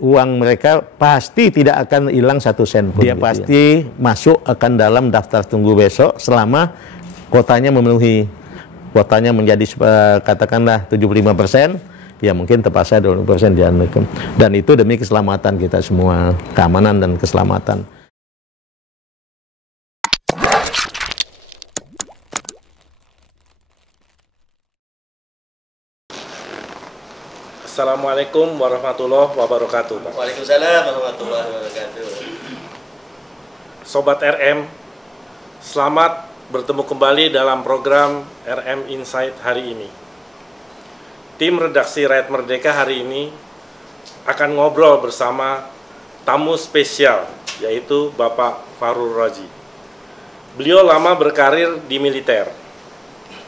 Uang mereka pasti tidak akan hilang 1 sen pun. Dia gitu pasti masuk akan dalam daftar tunggu besok selama kuotanya memenuhi. Kuotanya menjadi katakanlah 75%, ya mungkin terpaksa 20% dianukan. Dan itu demi keselamatan kita semua, keamanan dan keselamatan. Assalamualaikum warahmatullahi wabarakatuh, Pak. Waalaikumsalam warahmatullahi wabarakatuh. Sobat RM, selamat bertemu kembali dalam program RM Insight hari ini. Tim redaksi Rakyat Merdeka hari ini akan ngobrol bersama tamu spesial, yaitu Bapak Fahrul Razi. Beliau lama berkarir di militer,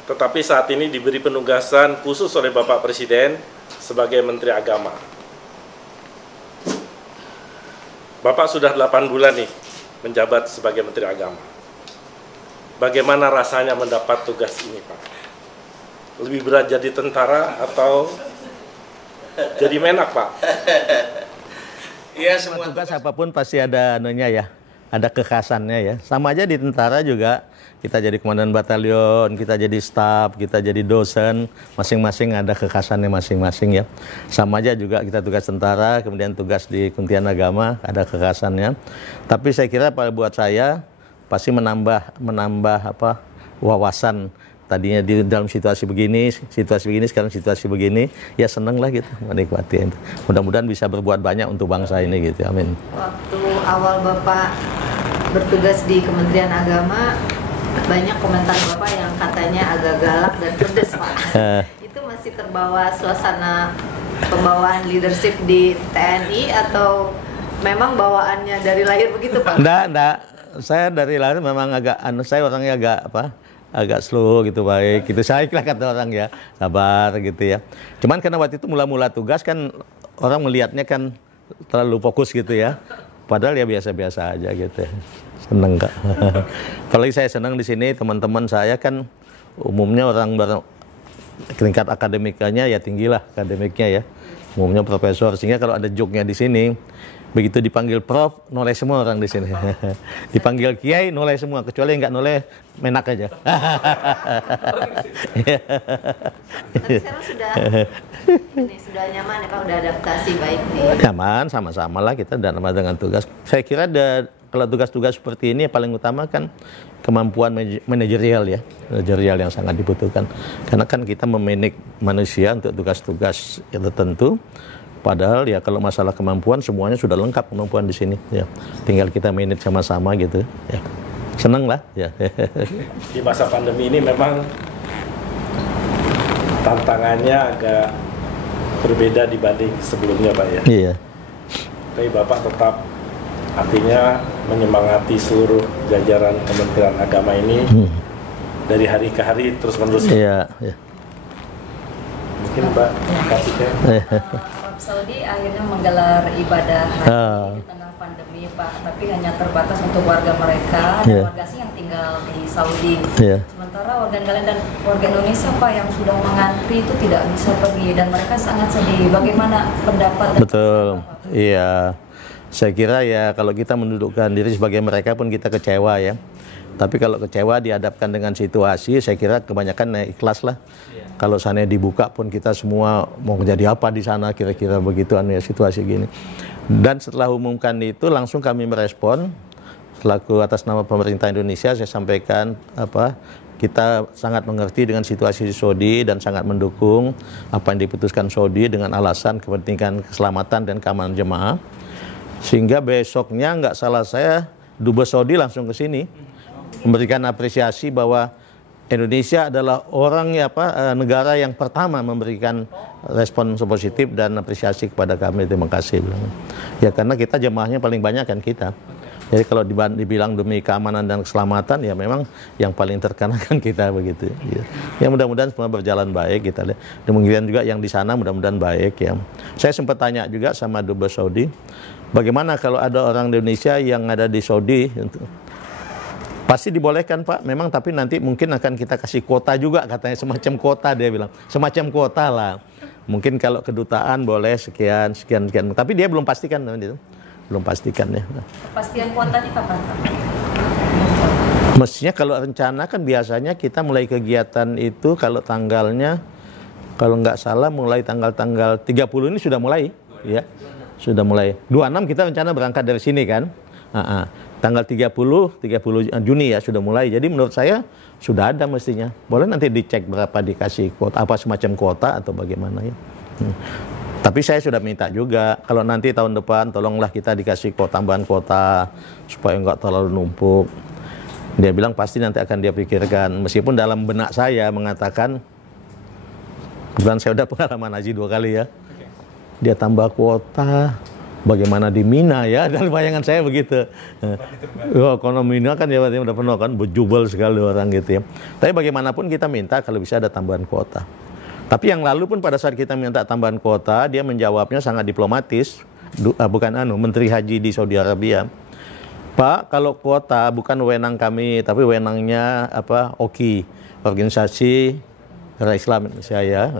tetapi saat ini diberi penugasan khusus oleh Bapak Presiden sebagai Menteri Agama. Bapak sudah 8 bulan nih menjabat sebagai Menteri Agama. Bagaimana rasanya mendapat tugas ini, Pak? Lebih berat jadi tentara atau jadi menak, Pak? Iya, semua tugas apapun pasti ada anunya ya, ada kekhasannya ya. Sama aja di tentara juga. Kita jadi komandan batalion, kita jadi staf, kita jadi dosen, masing-masing ada kekhasannya masing-masing ya. Sama aja juga kita tugas tentara, kemudian tugas di Kementerian Agama, ada kekhasannya. Tapi saya kira buat saya pasti menambah apa wawasan. Tadinya di dalam situasi begini, sekarang situasi begini, ya seneng lah gitu menikmati. Mudah-mudahan bisa berbuat banyak untuk bangsa ini gitu, amin. Waktu awal Bapak bertugas di Kementerian Agama, banyak komentar Bapak yang katanya agak galak dan pedes, Pak. Itu masih terbawa suasana pembawaan leadership di TNI atau memang bawaannya dari lahir begitu, Pak? Enggak. Saya dari lahir memang saya orangnya agak slow gitu, baik gitu. Saya lah kata orang ya, sabar gitu ya. Cuman karena waktu itu mula-mula tugas kan orang melihatnya kan terlalu fokus gitu ya. Padahal ya biasa-biasa aja gitu ya. Seneng Kak. Apalagi saya senang di sini teman-teman saya kan umumnya orang tingkat akademikanya ya tinggilah akademiknya ya. Umumnya profesor, sehingga kalau ada joke-nya di sini, begitu dipanggil prof, noleh semua orang di sini. Dipanggil kiai, noleh semua, kecuali yang nggak noleh, menak aja. Tapi sekarang sudah nyaman ya Pak, udah adaptasi baik nih. Nyaman, sama-sama lah kita dengan tugas. Saya kira kalau tugas-tugas seperti ini paling utama kan kemampuan manajerial ya, manajerial yang sangat dibutuhkan. Karena kan kita memanage manusia untuk tugas-tugas yang tertentu. Padahal ya kalau masalah kemampuan semuanya sudah lengkap kemampuan di sini. Ya, tinggal kita manage sama-sama gitu. Ya, seneng lah. Ya. Di masa pandemi ini memang tantangannya agak berbeda dibanding sebelumnya, Pak ya. Iya. Tapi Bapak tetap artinya menyemangati seluruh jajaran Kementerian Agama ini dari hari ke hari terus menerus. Iya. Mungkin Mbak kasihkan. Arab Saudi akhirnya menggelar ibadah haji di tengah pandemi, Pak, tapi hanya terbatas untuk warga mereka dan warga asing yang tinggal di Saudi. Sementara warga Galen dan warga Indonesia, Pak, yang sudah mengantri itu tidak bisa pergi dan mereka sangat sedih. Bagaimana pendapat? Betul. Iya. Saya kira ya kalau kita mendudukkan diri sebagai mereka pun kita kecewa ya. Tapi kalau kecewa dihadapkan dengan situasi, saya kira kebanyakan ikhlas lah. Kalau sana dibuka pun kita semua mau jadi apa di sana kira-kira begituan ya situasi gini. Dan setelah umumkan itu langsung kami merespon selaku atas nama pemerintah Indonesia saya sampaikan kita sangat mengerti dengan situasi di Saudi dan sangat mendukung apa yang diputuskan Saudi dengan alasan kepentingan keselamatan dan keamanan jemaah. Sehingga besoknya nggak salah saya Dubes Saudi langsung ke sini memberikan apresiasi bahwa Indonesia adalah negara yang pertama memberikan respon positif dan apresiasi kepada kami. Terima kasih. Ya karena kita jemaahnya paling banyak kan kita. Jadi kalau dibilang demi keamanan dan keselamatan ya memang yang paling terkena kan kita begitu. Ya mudah-mudahan semua berjalan baik kita lihat. Demikian juga yang di sana mudah-mudahan baik ya. Saya sempat tanya juga sama Dubes Saudi, bagaimana kalau ada orang Indonesia yang ada di Saudi Pasti dibolehkan Pak, memang tapi nanti mungkin akan kita kasih kuota juga katanya, semacam kuota dia bilang, semacam kuota lah. Mungkin kalau kedutaan boleh sekian, tapi dia belum pastikan, belum pastikan ya. Kepastian kuota ini kapan Pak? Mestinya kalau rencana kan biasanya kita mulai kegiatan itu kalau tanggalnya, kalau nggak salah mulai tanggal 30 ini sudah mulai, ya sudah mulai. 26 kita rencana berangkat dari sini kan. Tanggal 30 Juni ya sudah mulai. Jadi menurut saya sudah ada mestinya. Boleh nanti dicek berapa dikasih kuota, apa semacam kuota atau bagaimana ya. Tapi saya sudah minta juga kalau nanti tahun depan tolonglah kita dikasih tambahan kuota supaya nggak terlalu numpuk. Dia bilang pasti nanti akan dia pikirkan. Meskipun dalam benak saya mengatakan, kebetulan saya udah pengalaman haji 2 kali ya. Dia tambah kuota. Bagaimana di Mina ya, dan bayangan saya begitu. Kalau Mina kan ya udah penuh kan, berjubel sekali orang gitu ya. Tapi bagaimanapun kita minta kalau bisa ada tambahan kuota. Tapi yang lalu pun pada saat kita minta tambahan kuota, dia menjawabnya sangat diplomatis, Menteri Haji di Saudi Arabia. Pak, kalau kuota bukan wewenang kami, tapi wewenangnya OKI, Organisasi Islam Indonesia ya.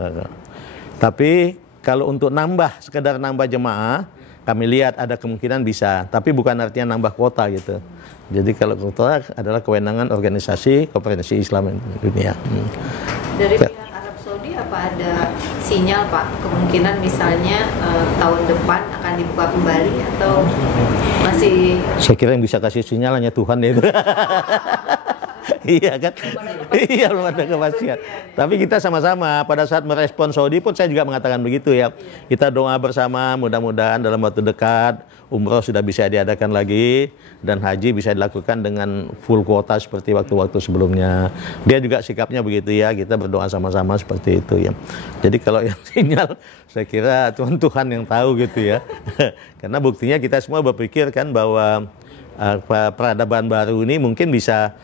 Tapi kalau untuk sekedar nambah jemaah, kami lihat ada kemungkinan bisa, tapi bukan artinya nambah kuota gitu. Jadi kalau kuota adalah kewenangan Organisasi Konferensi Islam Dunia. Dari pihak Arab Saudi apa ada sinyal Pak, kemungkinan misalnya tahun depan akan dibuka kembali atau masih? Saya kira yang bisa kasih sinyal hanya Tuhan itu. Iya kan? Iya, belum ada kepastian. Tapi kita sama-sama pada saat merespon Saudi pun saya juga mengatakan begitu ya. Kita doa bersama, mudah-mudahan dalam waktu dekat umroh sudah bisa diadakan lagi dan haji bisa dilakukan dengan full kuota seperti waktu-waktu sebelumnya. Dia juga sikapnya begitu ya, kita berdoa sama-sama seperti itu ya. Jadi kalau yang sinyal saya kira Tuhan yang tahu gitu ya. Karena buktinya kita semua berpikir kan bahwa peradaban baru ini mungkin bisa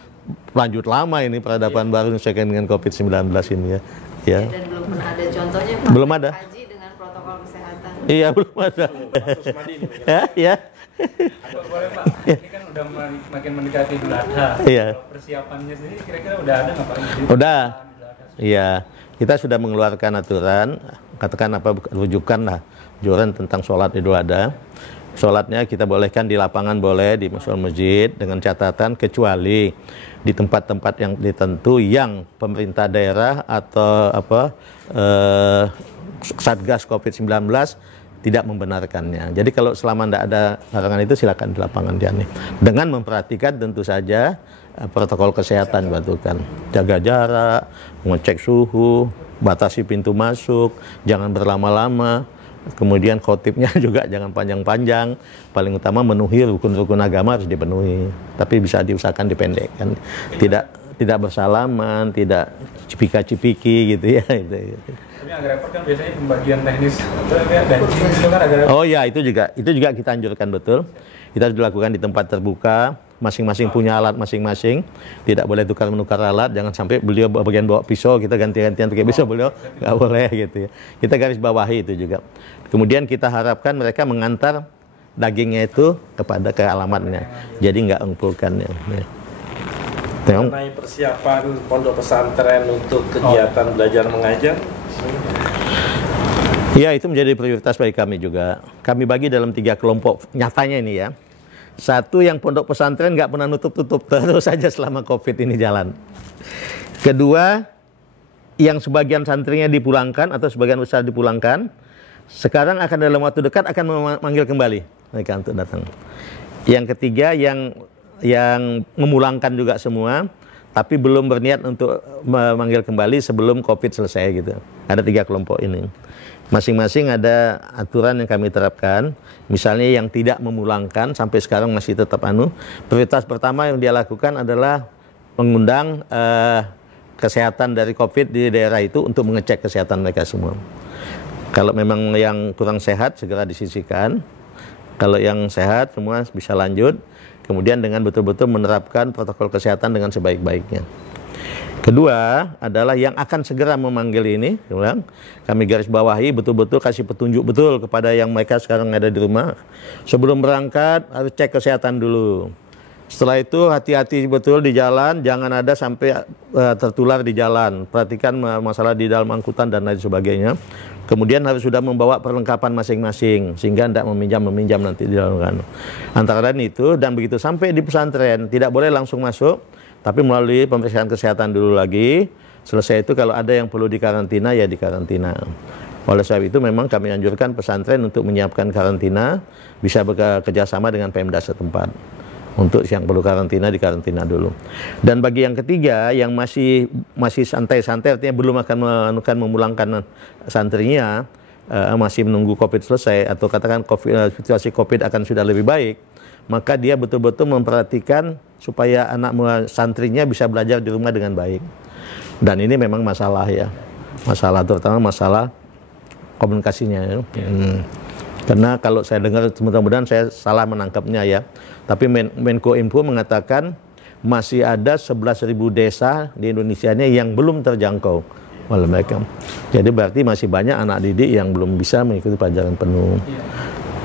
lanjut lama ini peradaban baru dengan COVID-19 ini ya. Dan belum pernah ada contohnya Pak. Belum ada. Haji dengan protokol kesehatan. Iya, belum ada. Ya. Boleh Pak, ini kan udah makin mendekati Idul Adha. Iya. Persiapannya sendiri kira-kira udah ada nggak Pak? Udah. Iya. Kita sudah mengeluarkan aturan, katakan rujukan lah, anjuran tentang sholat Idul Adha. Sholatnya kita bolehkan di lapangan boleh, di masjid dengan catatan kecuali di tempat-tempat yang ditentu yang pemerintah daerah atau Satgas COVID-19 tidak membenarkannya. Jadi kalau selama tidak ada larangan itu silakan di lapangan dengan memperhatikan tentu saja protokol kesehatan dilakukan, jaga jarak, mengecek suhu, batasi pintu masuk, jangan berlama-lama. Kemudian khotibnya juga jangan panjang-panjang. Paling utama memenuhi rukun-rukun agama harus dipenuhi. Tapi bisa diusahakan dipendekkan. Tidak bersalaman, tidak cipika-cipiki gitu ya. Tapi agak repot kan biasanya pembagian teknis itu kan agak repot. Oh ya, itu juga kita anjurkan betul. Kita harus dilakukan di tempat terbuka. Masing-masing punya alat masing-masing, tidak boleh tukar-menukar alat, jangan sampai beliau bagian bawa pisau, kita ganti-gantian pakai pisau, beliau nggak boleh gitu ya. Kita garis bawahi itu juga. Kemudian kita harapkan mereka mengantar dagingnya itu ke alamatnya, jadi nggak mengumpulkan ya. Mengenai persiapan pondok pesantren untuk kegiatan belajar mengajar? Ya, itu menjadi prioritas bagi kami juga. Kami bagi dalam 3 kelompok nyatanya ini ya. Satu, yang pondok pesantren nggak pernah nutup-tutup terus saja selama COVID ini jalan. Kedua, yang sebagian santrinya dipulangkan atau sebagian besar dipulangkan, sekarang akan dalam waktu dekat akan memanggil kembali mereka untuk datang. Yang ketiga, yang memulangkan juga semua, tapi belum berniat untuk memanggil kembali sebelum COVID selesai gitu. Ada 3 kelompok ini. Masing-masing ada aturan yang kami terapkan. Misalnya yang tidak memulangkan sampai sekarang masih tetap prioritas pertama yang dia lakukan adalah mengundang kesehatan dari COVID di daerah itu untuk mengecek kesehatan mereka semua. Kalau memang yang kurang sehat segera disisihkan. Kalau yang sehat semua bisa lanjut. Kemudian dengan betul-betul menerapkan protokol kesehatan dengan sebaik-baiknya. Kedua adalah yang akan segera memanggil ini, kami garis bawahi betul-betul kasih petunjuk betul kepada yang mereka sekarang ada di rumah. Sebelum berangkat harus cek kesehatan dulu. Setelah itu hati-hati betul di jalan, jangan ada sampai tertular di jalan. Perhatikan masalah di dalam angkutan dan lain sebagainya. Kemudian harus sudah membawa perlengkapan masing-masing sehingga tidak meminjam nanti di dalam kan. Antara lain itu, dan begitu sampai di pesantren tidak boleh langsung masuk, tapi melalui pemeriksaan kesehatan dulu lagi. Selesai itu kalau ada yang perlu dikarantina ya dikarantina. Oleh sebab itu memang kami anjurkan pesantren untuk menyiapkan karantina, bisa bekerjasama dengan Pemda setempat. Untuk yang perlu karantina dikarantina dulu. Dan bagi yang ketiga yang masih santai-santai, artinya belum akan memulangkan santrinya, masih menunggu COVID selesai atau katakan situasi COVID akan sudah lebih baik, maka dia betul-betul memperhatikan supaya anak santrinya bisa belajar di rumah dengan baik. Dan ini memang masalah ya, masalah terutama masalah komunikasinya ya. Karena kalau saya dengar, mudah-mudahan saya salah menangkapnya ya, tapi Menko Info mengatakan masih ada 11.000 desa di Indonesia ini yang belum terjangkau oleh mereka. Jadi berarti masih banyak anak didik yang belum bisa mengikuti pelajaran penuh.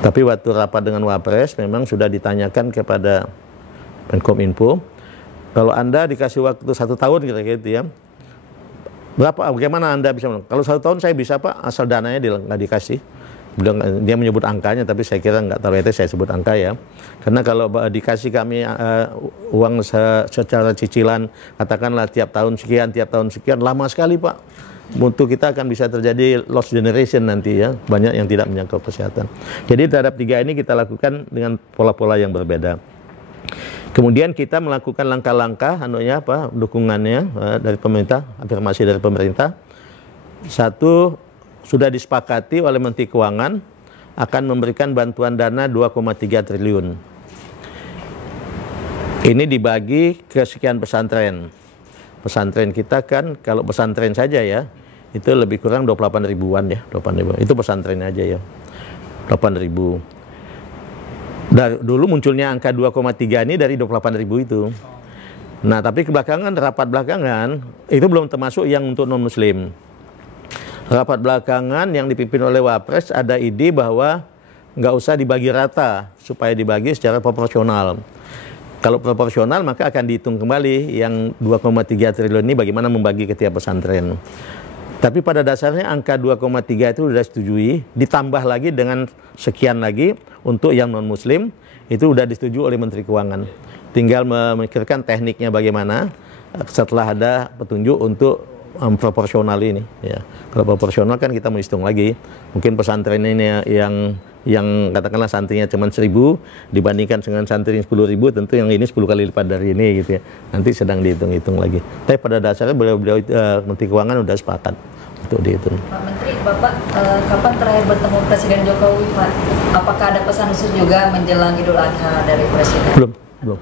Tapi waktu rapat dengan Wapres memang sudah ditanyakan kepada Menko Info, kalau Anda dikasih waktu 1 tahun kira-kira gitu ya, bagaimana Anda bisa? Kalau 1 tahun saya bisa Pak, asal dananya nggak dikasih. Dia menyebut angkanya, tapi saya kira nggak terlalu itu saya sebut angka ya. Karena kalau dikasih kami uang secara cicilan, katakanlah tiap tahun sekian, lama sekali Pak. Untuk kita akan bisa terjadi lost generation nanti ya, banyak yang tidak menjangkau kesehatan. Jadi terhadap 3 ini kita lakukan dengan pola-pola yang berbeda. Kemudian kita melakukan langkah-langkah, dukungannya dari pemerintah, afirmasi dari pemerintah. 1, sudah disepakati oleh Menteri Keuangan akan memberikan bantuan dana 2,3 triliun. Ini dibagi ke sekian pesantren. Pesantren kita kan, kalau pesantren saja ya, itu lebih kurang 28 ribuan ya, 28 ribu. Itu pesantren aja ya, 8 ribu. Dulu munculnya angka 2,3 ini dari 28 ribu itu. Nah, tapi rapat belakangan, itu belum termasuk yang untuk non-muslim. Rapat belakangan yang dipimpin oleh Wapres ada ide bahwa nggak usah dibagi rata, supaya dibagi secara proporsional. Kalau proporsional maka akan dihitung kembali yang 2,3 triliun ini bagaimana membagi ke tiap pesantren. Tapi pada dasarnya angka 2,3 itu sudah disetujui, ditambah lagi dengan sekian lagi untuk yang non-muslim, itu sudah disetujui oleh Menteri Keuangan. Tinggal memikirkan tekniknya bagaimana setelah ada petunjuk untuk proporsional ini ya. Kalau proporsional kan kita menghitung lagi, mungkin pesantren ini yang katakanlah santrinya cuma 1.000 dibandingkan dengan santri 10.000, tentu yang ini 10 kali lipat dari ini gitu ya. Nanti sedang dihitung-hitung lagi. Tapi pada dasarnya beliau Menteri Keuangan sudah sepakat untuk dihitung. Pak Menteri, Bapak kapan terakhir bertemu Presiden Jokowi, Pak? Apakah ada pesan khusus juga menjelang Idul Adha dari Presiden? Belum.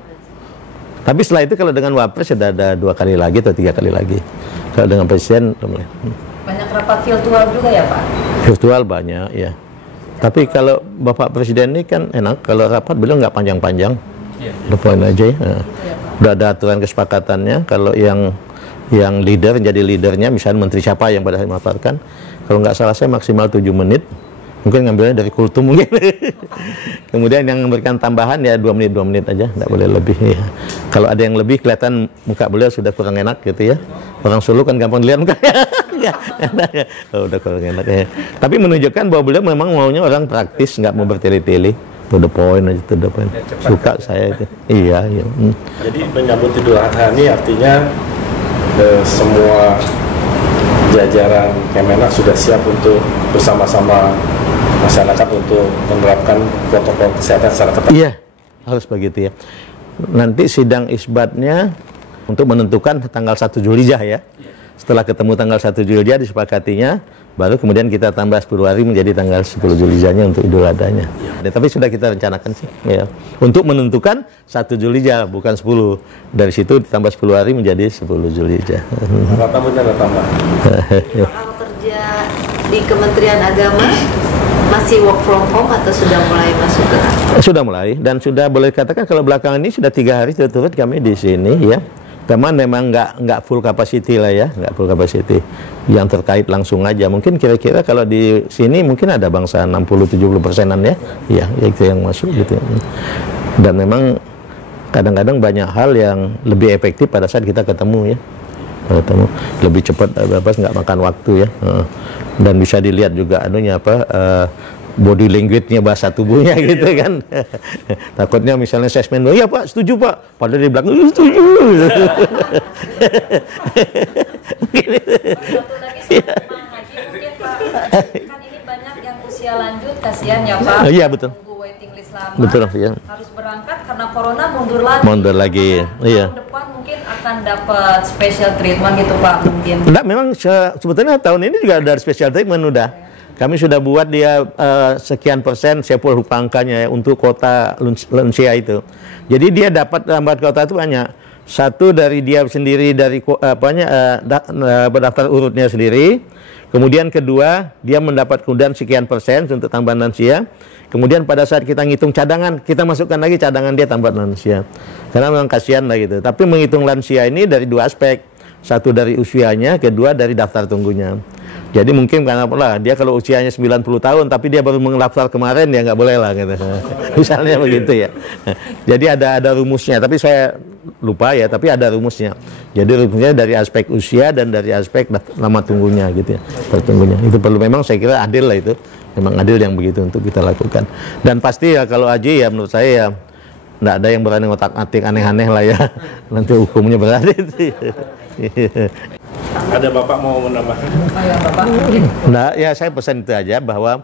Tapi setelah itu kalau dengan Wapres sudah ada 2 kali lagi atau 3 kali lagi. Kalau dengan Presiden banyak rapat virtual juga ya Pak? Virtual banyak ya. Tapi kalau Bapak Presiden ini kan enak, kalau rapat beliau nggak panjang-panjang, udah poin aja ya. Udah ada aturan kesepakatannya. Kalau yang leader jadi leadernya, misalnya menteri siapa yang pada memaparkan, kalau nggak salah saya maksimal 7 menit. Mungkin ngambilnya dari kultum mungkin. Kemudian yang memberikan tambahan ya 2 menit aja, nggak boleh lebih ya. Kalau ada yang lebih kelihatan muka beliau sudah kurang enak gitu ya. Orang Solo kan gampang dilihat mukanya. Udah kurang enak ya. Tapi menunjukkan bahwa beliau memang maunya orang praktis, nggak mau bertele-tele. To the point aja, to the point. Suka saya itu. Iya. Jadi menyambut Idul Adha ini artinya semua jajaran Kemenak sudah siap untuk bersama-sama masyarakat untuk menerapkan protokol kesehatan secara ketat. Iya, harus begitu ya. Nanti sidang isbatnya untuk menentukan tanggal 1 Zulhijjah ya. Setelah ketemu tanggal 1 Zulhijjah disepakatinya, baru kemudian kita tambah 10 hari menjadi tanggal 10 Zulhijjahnya untuk Idul Adhanya. Ya, tapi sudah kita rencanakan sih ya. Untuk menentukan 1 Zulhijjah bukan 10. Dari situ ditambah 10 hari menjadi 10 Zulhijjah. Tamunya ada tambah. Soal kerja di Kementerian Agama masih work from home atau sudah mulai masuk ke kantor? Sudah mulai, dan sudah boleh katakan kalau belakangan ini sudah 3 hari turut kami di sini ya. Teman memang nggak full capacity lah ya, nggak full capacity. Yang terkait langsung aja. Mungkin kira-kira kalau di sini mungkin ada bangsa 60-70%-an ya. Iya, ya itu yang masuk gitu. Dan memang kadang-kadang banyak hal yang lebih efektif pada saat kita ketemu ya. Ketemu lebih cepat, nggak makan waktu ya. Dan bisa dilihat juga anunya body language-nya, bahasa tubuhnya gitu kan. Takutnya misalnya assessment, iya Pak, setuju Pak, padahal di belakang setuju. Satu lagi soal Mang Haji mungkin Pak, kan ini banyak yang usia lanjut, kasihan ya Pak. Iya betul. Tunggu waiting list lama. Betul ya. Harus berangkat karena corona mundur lagi. Mundur lagi, iya. Tahun depan mungkin akan dapat special treatment gitu Pak mungkin. Enggak, memang sebetulnya tahun ini juga ada special treatment udah. Kami sudah buat dia sekian persen, saya lupa angkanya ya, untuk kota lansia itu. Jadi dia dapat tambahan kota itu banyak. Satu dari dia sendiri, dari daftar urutnya sendiri. Kemudian kedua, dia mendapat kemudian sekian persen untuk tambahan lansia. Kemudian pada saat kita ngitung cadangan, kita masukkan lagi cadangan dia tambahan lansia. Karena memang kasihan lah gitu. Tapi menghitung lansia ini dari dua aspek. Satu dari usianya, kedua dari daftar tunggunya. Jadi mungkin karena apa dia kalau usianya 90 tahun tapi dia baru mendaftar kemarin ya nggak boleh lah gitu. Misalnya begitu ya. Jadi ada rumusnya, tapi saya lupa ya, tapi ada rumusnya. Jadi rumusnya dari aspek usia dan dari aspek lama tunggunya gitu ya. Tertunggunya. Itu perlu, memang saya kira adil lah itu. Memang adil yang begitu untuk kita lakukan. Dan pasti ya kalau Haji ya menurut saya ya nggak ada yang berani ngotak-atik aneh-aneh lah ya. Nanti hukumnya berat itu. Ada Bapak mau menambahkan? Nah, ya saya pesan itu aja bahwa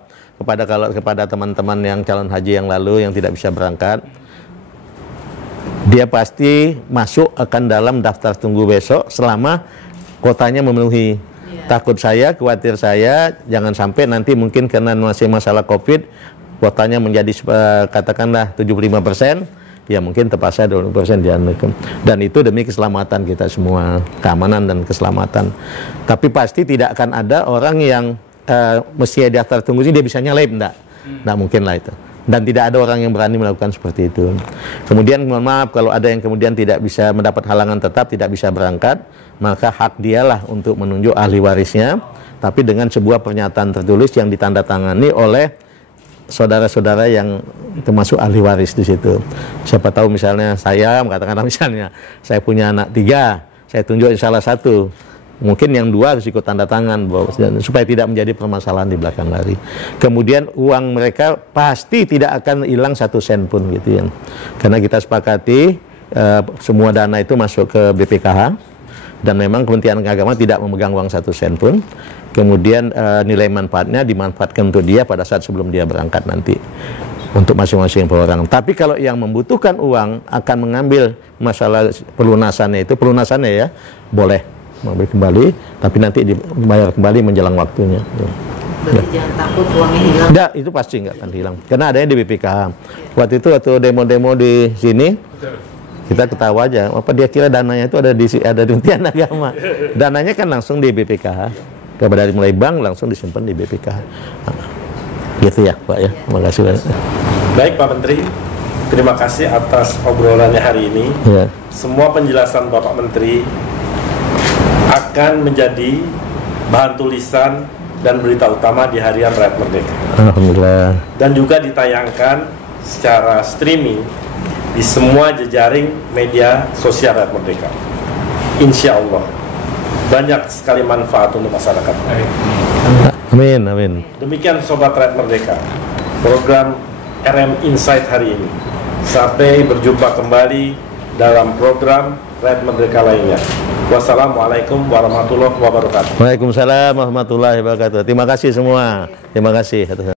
kepada teman-teman yang calon haji yang lalu yang tidak bisa berangkat, dia pasti masuk akan dalam daftar tunggu besok selama kotanya memenuhi. Takut saya, khawatir saya, jangan sampai nanti mungkin karena masih masalah COVID, kotanya menjadi katakanlah 75%. Ya mungkin terpaksa 20% dianukan. Dan itu demi keselamatan kita semua, keamanan dan keselamatan. Tapi pasti tidak akan ada orang yang mesti daftar tunggu ini dia bisa nyalip, enggak mungkin lah itu. Dan tidak ada orang yang berani melakukan seperti itu. Kemudian mohon maaf kalau ada yang kemudian tidak bisa mendapat halangan tetap, tidak bisa berangkat, maka hak dialah untuk menunjuk ahli warisnya, tapi dengan sebuah pernyataan tertulis yang ditandatangani oleh saudara-saudara yang termasuk ahli waris di situ. Siapa tahu misalnya saya, katakanlah misalnya saya punya anak 3, saya tunjuk salah 1, mungkin yang 2 harus ikut tanda tangan supaya tidak menjadi permasalahan di belakang lari. Kemudian uang mereka pasti tidak akan hilang 1 sen pun gitu ya. Karena kita sepakati semua dana itu masuk ke BPKH dan memang Kementerian Agama tidak memegang uang 1 sen pun. Kemudian nilai manfaatnya dimanfaatkan untuk dia pada saat sebelum dia berangkat nanti untuk masing-masing orang. Tapi kalau yang membutuhkan uang akan mengambil masalah pelunasannya ya boleh mengambil kembali, tapi nanti dibayar kembali menjelang waktunya. Berarti jangan takut uangnya hilang. Tidak, itu pasti nggak akan hilang. Karena adanya di BPKH. Waktu itu waktu demo-demo di sini, kita ketawa aja. Apa dia kira dananya itu ada di Kementerian Agama? Dananya kan langsung di BPKH. Dari mulai bank langsung disimpan di BPKH. Gitu ya Pak ya. Terima kasih. Baik Pak Menteri, terima kasih atas obrolannya hari ini. Ya. Semua penjelasan Bapak Menteri akan menjadi bahan tulisan dan berita utama di Harian Rakyat Merdeka. Alhamdulillah. Dan juga ditayangkan secara streaming di semua jejaring media sosial Rakyat Merdeka. Insya Allah banyak sekali manfaat untuk masyarakat. Amin, amin. Demikian Sobat Rakyat Merdeka, program RM Insight hari ini. Sampai berjumpa kembali dalam program Rakyat Merdeka lainnya. Wassalamualaikum warahmatullahi wabarakatuh. Waalaikumsalam warahmatullahi wabarakatuh. Terima kasih semua. Terima kasih.